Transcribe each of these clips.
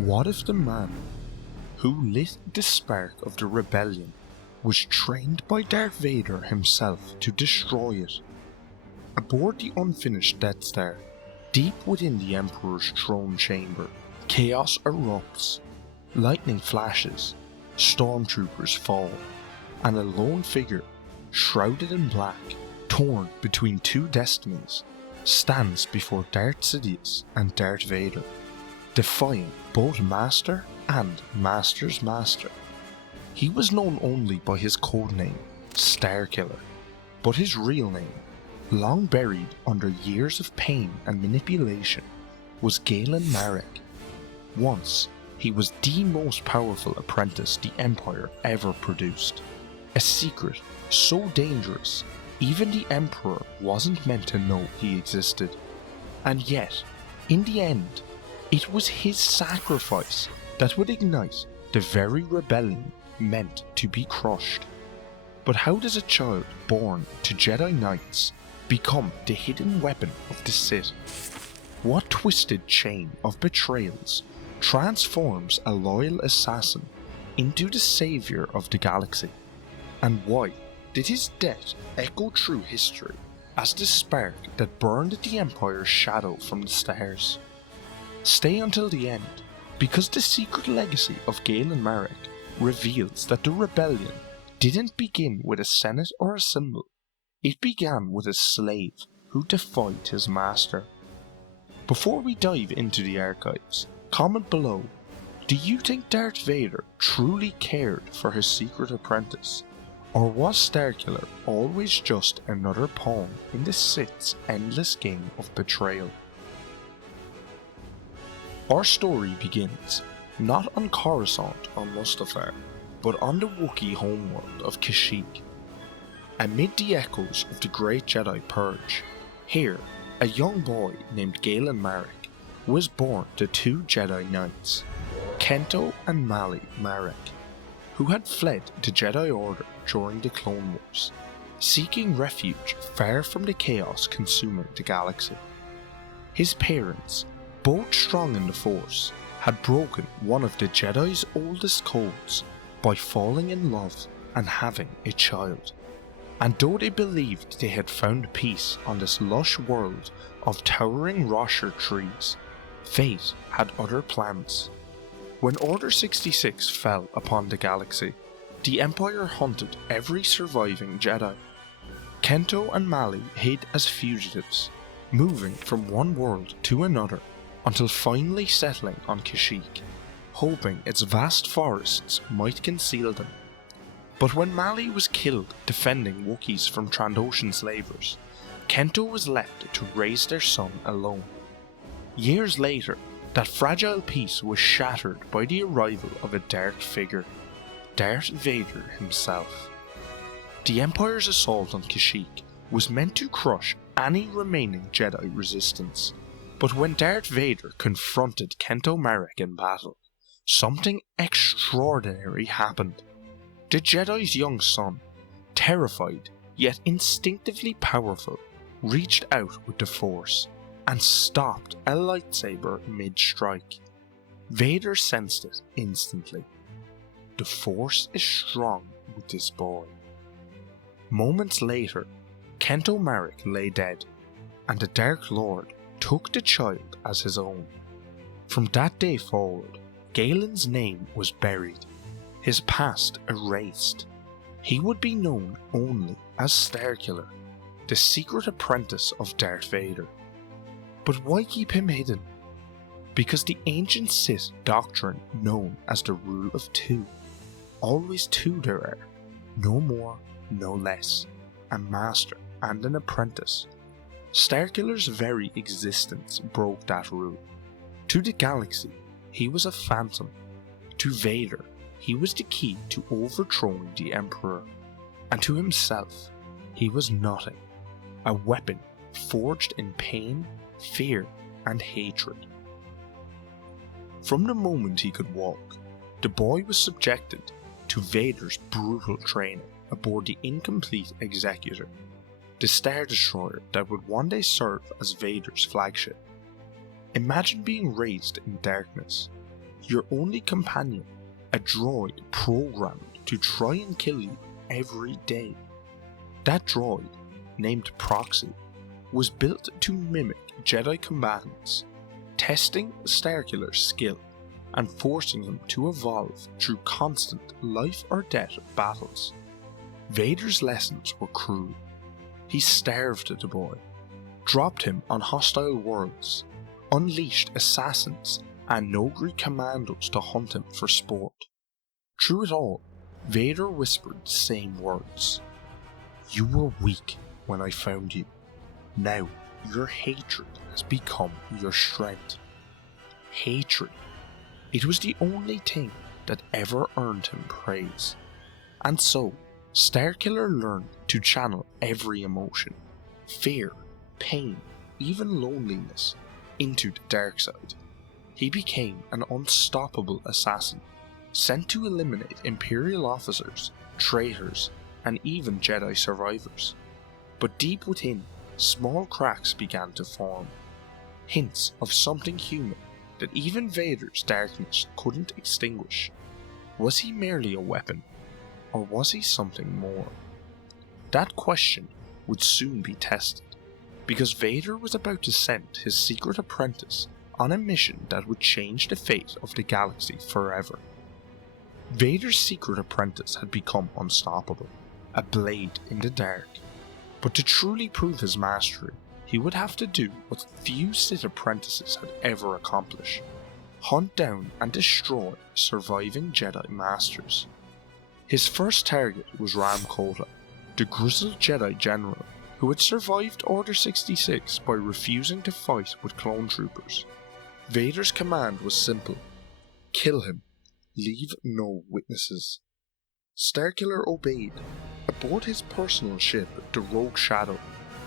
What if the man who lit the spark of the rebellion was trained by Darth Vader himself to destroy it? Aboard the unfinished Death Star, deep within the Emperor's throne chamber, chaos erupts, lightning flashes, stormtroopers fall, and a lone figure, shrouded in black, torn between two destinies, stands before Darth Sidious and Darth Vader, defying both Master and Master's Master. He was known only by his codename, Starkiller, but his real name, long buried under years of pain and manipulation, was Galen Marek. Once, he was the most powerful apprentice the Empire ever produced, a secret so dangerous even the Emperor wasn't meant to know he existed. And yet, in the end, it was his sacrifice that would ignite the very rebellion meant to be crushed. But how does a child born to Jedi Knights become the hidden weapon of the Sith? What twisted chain of betrayals transforms a loyal assassin into the savior of the galaxy? And why did his death echo through history as the spark that burned the Empire's shadow from the stars? Stay until the end, because the secret legacy of Galen Marek reveals that the rebellion didn't begin with a senate or a symbol. It began with a slave who defied his master. Before we dive into the archives, comment below, do you think Darth Vader truly cared for his secret apprentice? Or was Starkiller always just another pawn in the Sith's endless game of betrayal? Our story begins not on Coruscant or Mustafar, but on the Wookiee homeworld of Kashyyyk. Amid the echoes of the Great Jedi Purge, here, a young boy named Galen Marek was born to two Jedi Knights, Kento and Mali Marek, who had fled the Jedi Order during the Clone Wars, seeking refuge far from the chaos consuming the galaxy. His parents, both strong in the Force, had broken one of the Jedi's oldest codes by falling in love and having a child. And though they believed they had found peace on this lush world of towering Rosher trees, fate had other plans. When Order 66 fell upon the galaxy, the Empire hunted every surviving Jedi. Kento and Mali hid as fugitives, moving from one world to another until finally settling on Kashyyyk, hoping its vast forests might conceal them. But when Mali was killed defending Wookiees from Trandoshan slavers, Kento was left to raise their son alone. Years later, that fragile peace was shattered by the arrival of a dark figure, Darth Vader himself. The Empire's assault on Kashyyyk was meant to crush any remaining Jedi resistance, but when Darth Vader confronted Kento Marek in battle, something extraordinary happened. The Jedi's young son, terrified yet instinctively powerful, reached out with the Force and stopped a lightsaber mid-strike. Vader sensed it instantly. The Force is strong with this boy. Moments later, Kento Marek lay dead, and the Dark Lord took the child as his own. From that day forward, Galen's name was buried, his past erased. He would be known only as Starkiller, the secret apprentice of Darth Vader. But why keep him hidden? Because the ancient Sith doctrine known as the Rule of Two. Always two there are, no more, no less, a master and an apprentice. Starkiller's very existence broke that rule. To the galaxy, he was a phantom. To Vader, he was the key to overthrowing the Emperor. And to himself, he was nothing. A weapon forged in pain, fear, and hatred. From the moment he could walk, the boy was subjected to Vader's brutal training aboard the incomplete Executor, the Star Destroyer that would one day serve as Vader's flagship. Imagine being raised in darkness, Your only companion, a droid programmed to try and kill you every day. That droid, named Proxy, was built to mimic Jedi combatants, testing Starkiller's skill and forcing him to evolve through constant life or death battles. Vader's lessons were cruel. He starved the boy, dropped him on hostile worlds, unleashed assassins and Nogri commandos to hunt him for sport. Through it all, Vader whispered the same words. "You were weak when I found you. Now your hatred has become your strength." Hatred. It was the only thing that ever earned him praise. And so, Starkiller learned to channel every emotion, fear, pain, even loneliness, into the dark side. He became an unstoppable assassin, sent to eliminate Imperial officers, traitors, and even Jedi survivors. But deep within, small cracks began to form, hints of something human that even Vader's darkness couldn't extinguish. Was he merely a weapon, or was he something more? That question would soon be tested, because Vader was about to send his secret apprentice on a mission that would change the fate of the galaxy forever. Vader's secret apprentice had become unstoppable, a blade in the dark. But to truly prove his mastery, he would have to do what few Sith apprentices had ever accomplished: hunt down and destroy surviving Jedi Masters. His first target was Ram Kota, the grizzled Jedi general who had survived Order 66 by refusing to fight with clone troopers. Vader's command was simple: kill him, leave no witnesses. Starkiller obeyed. Aboard his personal ship, the Rogue Shadow,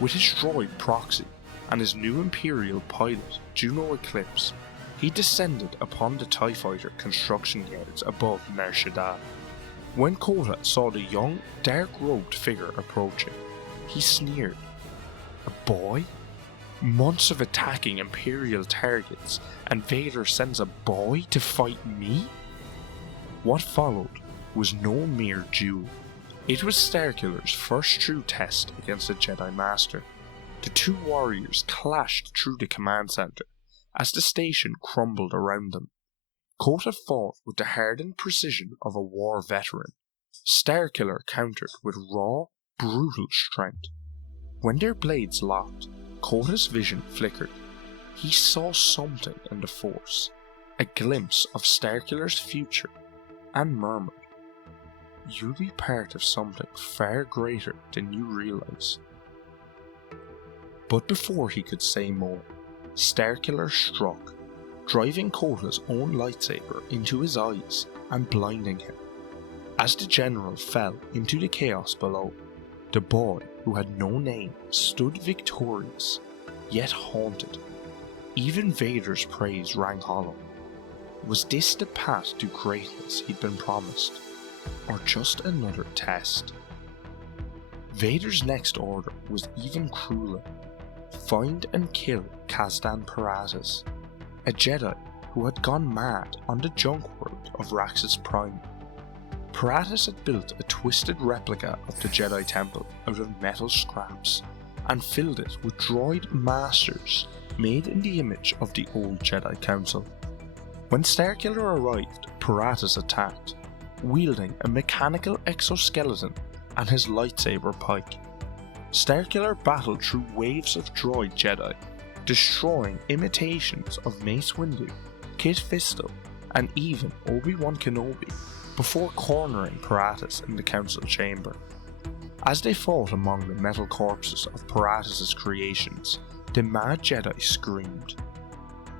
with his droid Proxy and his new Imperial pilot, Juno Eclipse, he descended upon the TIE Fighter construction yards above Nar Shaddaa. When Kota saw the young, dark-robed figure approaching, he sneered. A boy? Months of attacking Imperial targets, and Vader sends a boy to fight me? What followed was no mere duel. It was Starkiller's first true test against a Jedi Master. The two warriors clashed through the command center as the station crumbled around them. Kota fought with the hardened precision of a war veteran. Starkiller countered with raw, brutal strength. When their blades locked, Kota's vision flickered. He saw something in the Force, a glimpse of Starkiller's future, and murmured, "You'll be part of something far greater than you realize." But before he could say more, Starkiller struck, driving Kota's own lightsaber into his eyes and blinding him. As the general fell into the chaos below, the boy, who had no name, stood victorious, yet haunted. Even Vader's praise rang hollow. Was this the path to greatness he'd been promised, or just another test? Vader's next order was even crueler. Find and kill Kasdan Paratus, a Jedi who had gone mad on the junk world of Raxus Prime. Paratus had built a twisted replica of the Jedi Temple out of metal scraps and filled it with droid masters made in the image of the old Jedi Council. When Starkiller arrived, Paratus attacked, wielding a mechanical exoskeleton and his lightsaber pike. Starkiller battled through waves of droid Jedi, destroying imitations of Mace Windu, Kit Fisto, and even Obi-Wan Kenobi, before cornering Paratus in the council chamber. As they fought among the metal corpses of Paratus' creations, the mad Jedi screamed,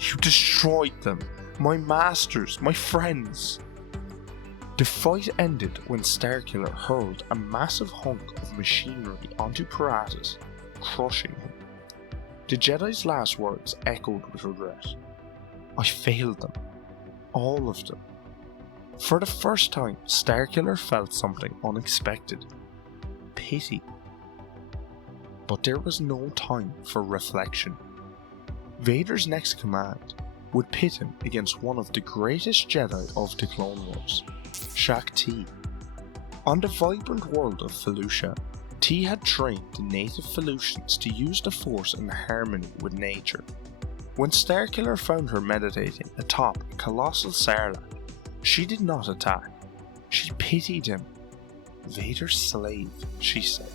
"You destroyed them! My masters! My friends!" The fight ended when Starkiller hurled a massive hunk of machinery onto Paratus, crushing him. The Jedi's last words echoed with regret. "I failed them. All of them." For the first time, Starkiller felt something unexpected. Pity. But there was no time for reflection. Vader's next command would pit him against one of the greatest Jedi of the Clone Wars, Shaak Ti. On the vibrant world of Felucia, Ti had trained the native Felucians to use the Force in harmony with nature. When Starkiller found her meditating atop a colossal sarlacc, she did not attack. She pitied him. "Vader's slave," she said.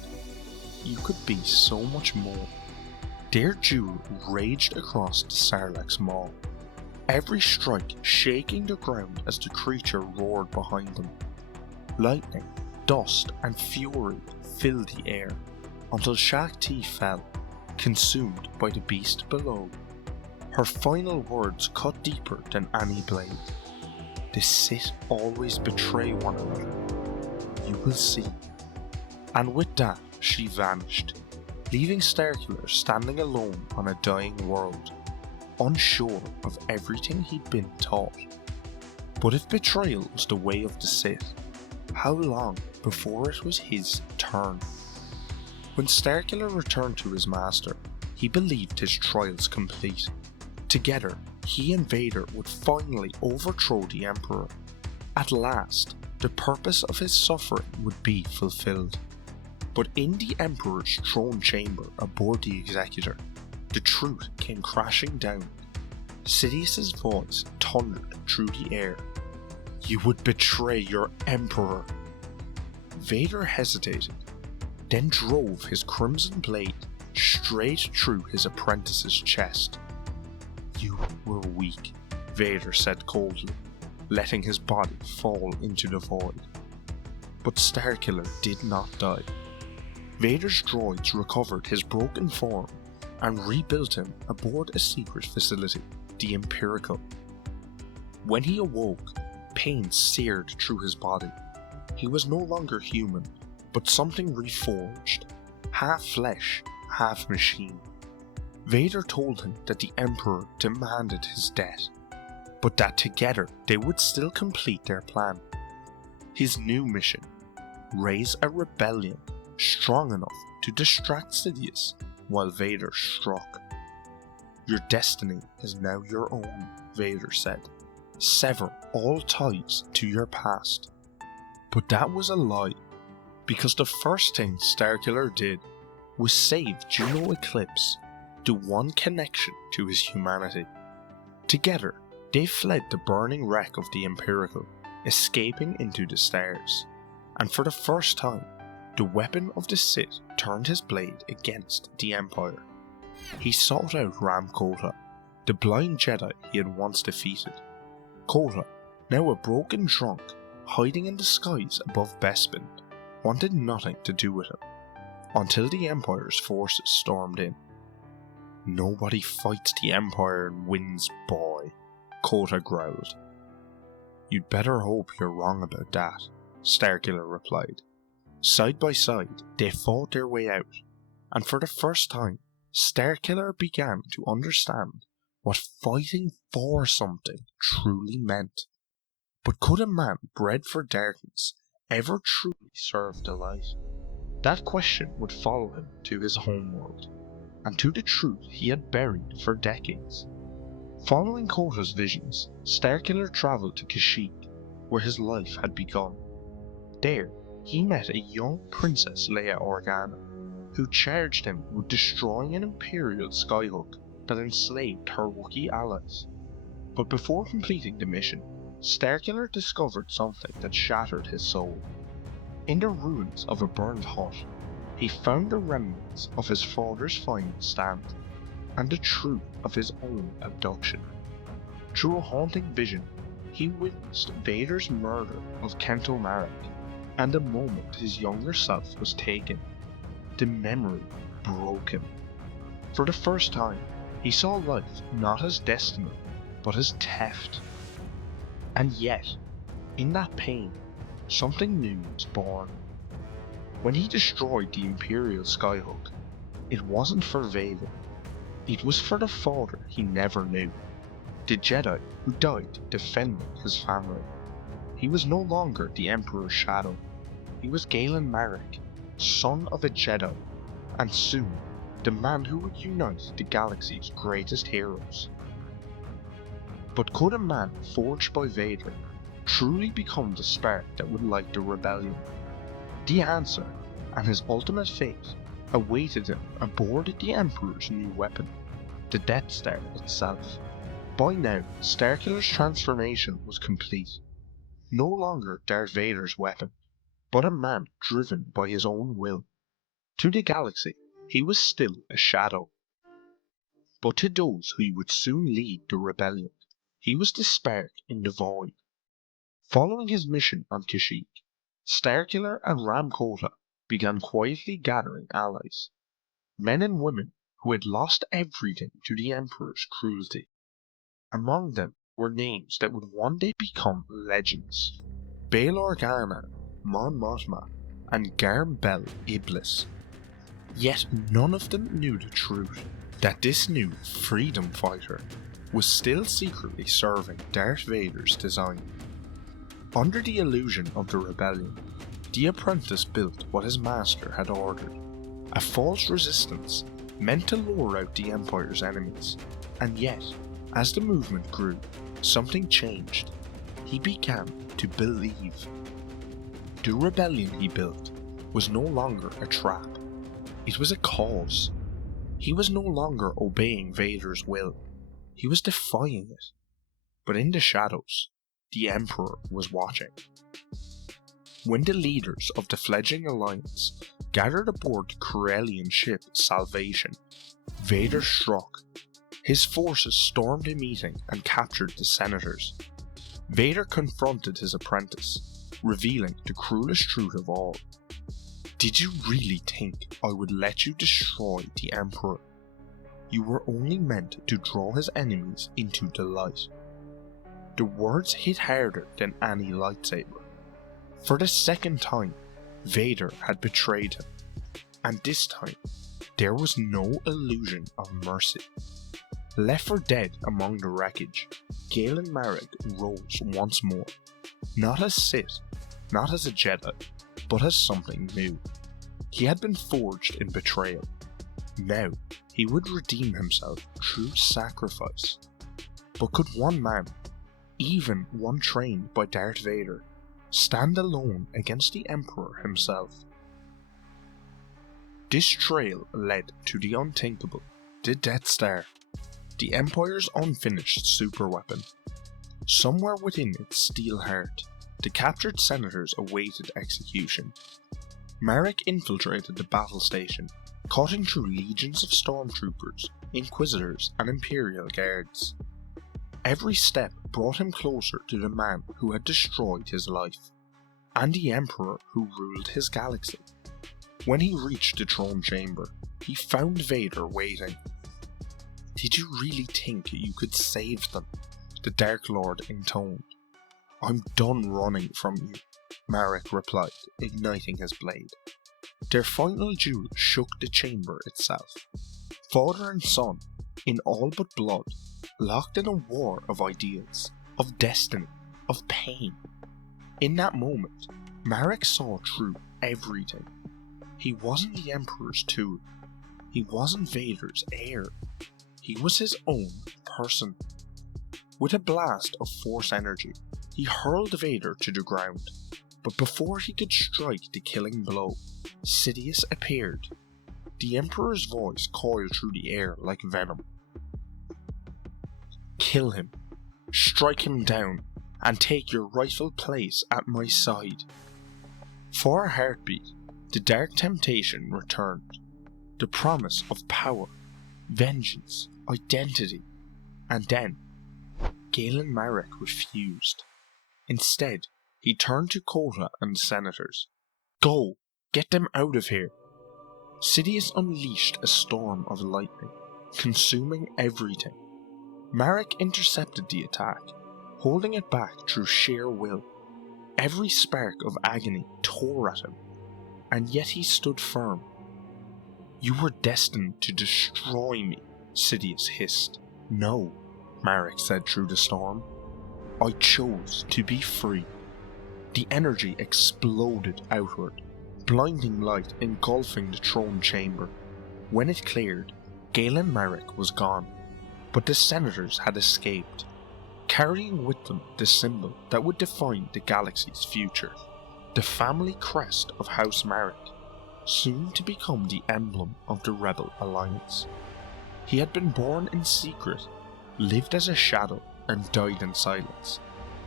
"You could be so much more." Their duel raged across the sarlacc's maw, every strike shaking the ground as the creature roared behind them. Lightning, dust and fury filled the air, until Shaak Ti fell, consumed by the beast below. Her final words cut deeper than any blade. "The Sith always betray one another. You will see." And with that, she vanished, leaving Starkiller standing alone on a dying world, unsure of everything he'd been taught. But if betrayal was the way of the Sith, how long before it was his turn? When Starkiller returned to his master, he believed his trials complete. Together, he and Vader would finally overthrow the Emperor. At last, the purpose of his suffering would be fulfilled. But in the Emperor's throne chamber aboard the Executor, the truth came crashing down. Sidious's voice thundered through the air. "You would betray your Emperor." Vader hesitated, then drove his crimson blade straight through his apprentice's chest. "You were weak," Vader said coldly, letting his body fall into the void. But Starkiller did not die. Vader's droids recovered his broken form and rebuilt him aboard a secret facility, the Empirical. When he awoke, pain seared through his body. He was no longer human, but something reforged, half flesh, half machine. Vader told him that the Emperor demanded his death, but that together they would still complete their plan. His new mission: raise a rebellion strong enough to distract Sidious while Vader struck. "Your destiny is now your own," Vader said. "Sever all ties to your past." But that was a lie, because the first thing Starkiller did was save Juno Eclipse, the one connection to his humanity. Together, they fled the burning wreck of the Empirical, escaping into the stars. And for the first time, the weapon of the Sith turned his blade against the Empire. He sought out Ram Kota, the blind Jedi he had once defeated. Kota, now a broken drunk, hiding in the skies above Bespin, wanted nothing to do with him, until the Empire's forces stormed in. "Nobody fights the Empire and wins, boy," Kota growled. "You'd better hope you're wrong about that," Starkiller replied. Side by side, they fought their way out, and for the first time, Starkiller began to understand what fighting for something truly meant. But could a man bred for darkness ever truly serve the light? That question would follow him to his homeworld, and to the truth he had buried for decades. Following Kota's visions, Starkiller travelled to Kashyyyk, where his life had begun. There, he met a young Princess Leia Organa, who charged him with destroying an Imperial skyhook that enslaved her Wookiee allies. But before completing the mission, Starkiller discovered something that shattered his soul. In the ruins of a burned hut, he found the remnants of his father's final stand, and the truth of his own abduction. Through a haunting vision, he witnessed Vader's murder of Galen Marek, and the moment his younger self was taken, the memory broke him. For the first time, he saw life not as destiny, but as theft. And yet, in that pain, something new was born. When he destroyed the Imperial skyhook, it wasn't for Vader. It was for the father he never knew, the Jedi who died defending his family. He was no longer the Emperor's shadow. He was Galen Marek, son of a Jedi, and soon the man who would unite the galaxy's greatest heroes. But could a man forged by Vader truly become the spark that would light the rebellion? The answer, and his ultimate fate, awaited him aboard the Emperor's new weapon, the Death Star itself. By now, Starkiller's transformation was complete. No longer Darth Vader's weapon, but a man driven by his own will. To the galaxy, he was still a shadow. But to those who would soon lead the rebellion, he was the spark in the void. Following his mission on Kashyyyk, Starkiller and Ram Kota began quietly gathering allies, men and women who had lost everything to the Emperor's cruelty. Among them were names that would one day become legends: Bail Organa, Mon Mothma, and Garm Bel Iblis. Yet none of them knew the truth, that this new freedom fighter was still secretly serving Darth Vader's design. Under the illusion of the rebellion, the apprentice built what his master had ordered, a false resistance meant to lure out the Empire's enemies. And yet, as the movement grew, something changed. He began to believe. The rebellion he built was no longer a trap. It was a cause. He was no longer obeying Vader's will. He was defying it. But in the shadows, the Emperor was watching. When the leaders of the fledgling alliance gathered aboard the Corellian ship Salvation, Vader struck. His forces stormed a meeting and captured the senators. Vader confronted his apprentice, revealing the cruelest truth of all. Did you really think I would let you destroy the Emperor? You were only meant to draw his enemies into the light. The words hit harder than any lightsaber. For the second time, Vader had betrayed him, and this time, there was no illusion of mercy. Left for dead among the wreckage, Galen Marek rose once more, not as Sith, not as a Jedi, but as something new. He had been forged in betrayal. Now, he would redeem himself through sacrifice. But could one man, even one trained by Darth Vader, stand alone against the Emperor himself? This trail led to the unthinkable, the Death Star, the Empire's unfinished superweapon. Somewhere within its steel heart, the captured senators awaited execution. Marek infiltrated the battle station, cutting through legions of stormtroopers, inquisitors, and imperial guards. Every step brought him closer to the man who had destroyed his life, and the Emperor who ruled his galaxy. When he reached the throne chamber, he found Vader waiting. Did you really think you could save them? The Dark Lord intoned. I'm done running from you, Marek replied, igniting his blade. Their final duel shook the chamber itself. Father and son, in all but blood, locked in a war of ideals, of destiny, of pain. In that moment, Marek saw through everything. He wasn't the Emperor's tool. He wasn't Vader's heir. He was his own person. With a blast of Force energy, he hurled Vader to the ground. But before he could strike the killing blow, Sidious appeared. The Emperor's voice coiled through the air like venom. Kill him, strike him down, and take your rightful place at my side. For a heartbeat, the dark temptation returned. The promise of power, vengeance, identity, and then Galen Marek refused. Instead, he turned to Kota and the senators. Go! Get them out of here! Sidious unleashed a storm of lightning, consuming everything. Marek intercepted the attack, holding it back through sheer will. Every spark of agony tore at him, and yet he stood firm. You were destined to destroy me, Sidious hissed. No, Marek said through the storm. I chose to be free. The energy exploded outward, blinding light engulfing the throne chamber. When it cleared, Galen Marek was gone, but the senators had escaped. carrying with them the symbol that would define the galaxy's future, the family crest of House Marek, soon to become the emblem of the Rebel Alliance. He had been born in secret, lived as a shadow, and died in silence,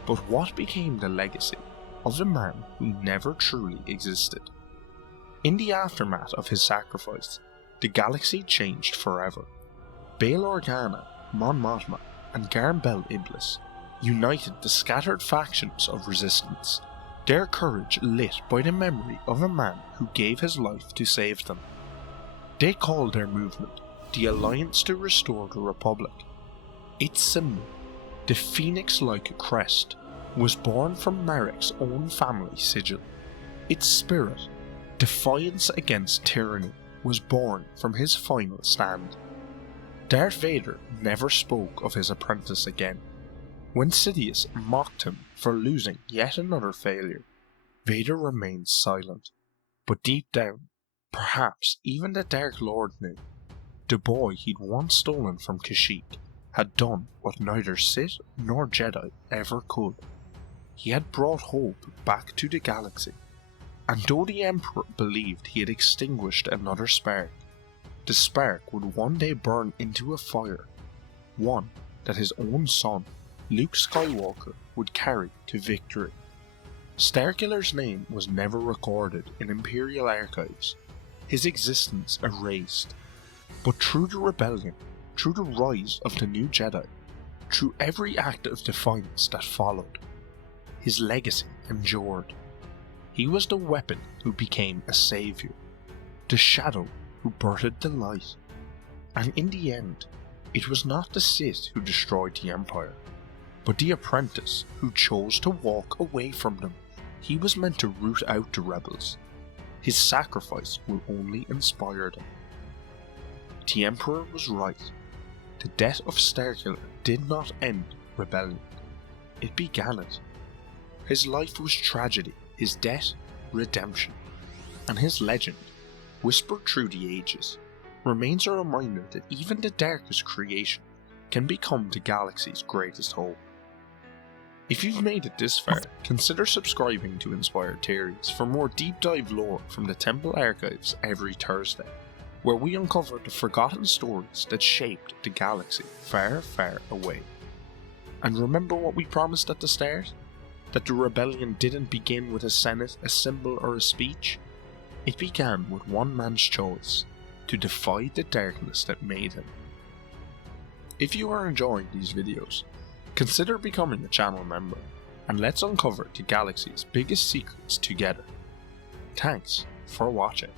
but what became the legacy of the man who never truly existed? In the aftermath of his sacrifice, the galaxy changed forever. Bail Organa, Mon Mothma, and Garm Bel Iblis united the scattered factions of resistance, their courage lit by the memory of a man who gave his life to save them. They called their movement the Alliance to Restore the Republic. Its symbol, the phoenix-like crest, was born from Marek's own family sigil. Its spirit, defiance against tyranny, was born from his final stand. Darth Vader never spoke of his apprentice again. When Sidious mocked him for losing yet another failure, Vader remained silent. But deep down, perhaps even the Dark Lord knew, the boy he'd once stolen from Kashyyyk had done what neither Sith nor Jedi ever could. He had brought hope back to the galaxy, and though the Emperor believed he had extinguished another spark, the spark would one day burn into a fire, one that his own son, Luke Skywalker, would carry to victory. Starkiller's name was never recorded in Imperial archives, his existence erased, but through the rebellion, through the rise of the new Jedi, through every act of defiance that followed, his legacy endured. He was the weapon who became a saviour, the shadow who birthed the light, and in the end, it was not the Sith who destroyed the Empire, but the apprentice who chose to walk away from them. He was meant to root out the rebels. His sacrifice will only inspire them. The Emperor was right. The death of Starkiller did not end rebellion. It began it. His life was tragedy, his death redemption, and his legend, whispered through the ages, remains a reminder that even the darkest creation can become the galaxy's greatest hope. If you've made it this far, consider subscribing to Inspired Theories for more deep dive lore from the Temple Archives every Thursday, where we uncover the forgotten stories that shaped the galaxy far, far away. And remember what we promised at the start? That the rebellion didn't begin with a senate, a symbol, or a speech. It began with one man's choice, to defy the darkness that made him. If you are enjoying these videos, consider becoming a channel member, and let's uncover the galaxy's biggest secrets together. Thanks for watching.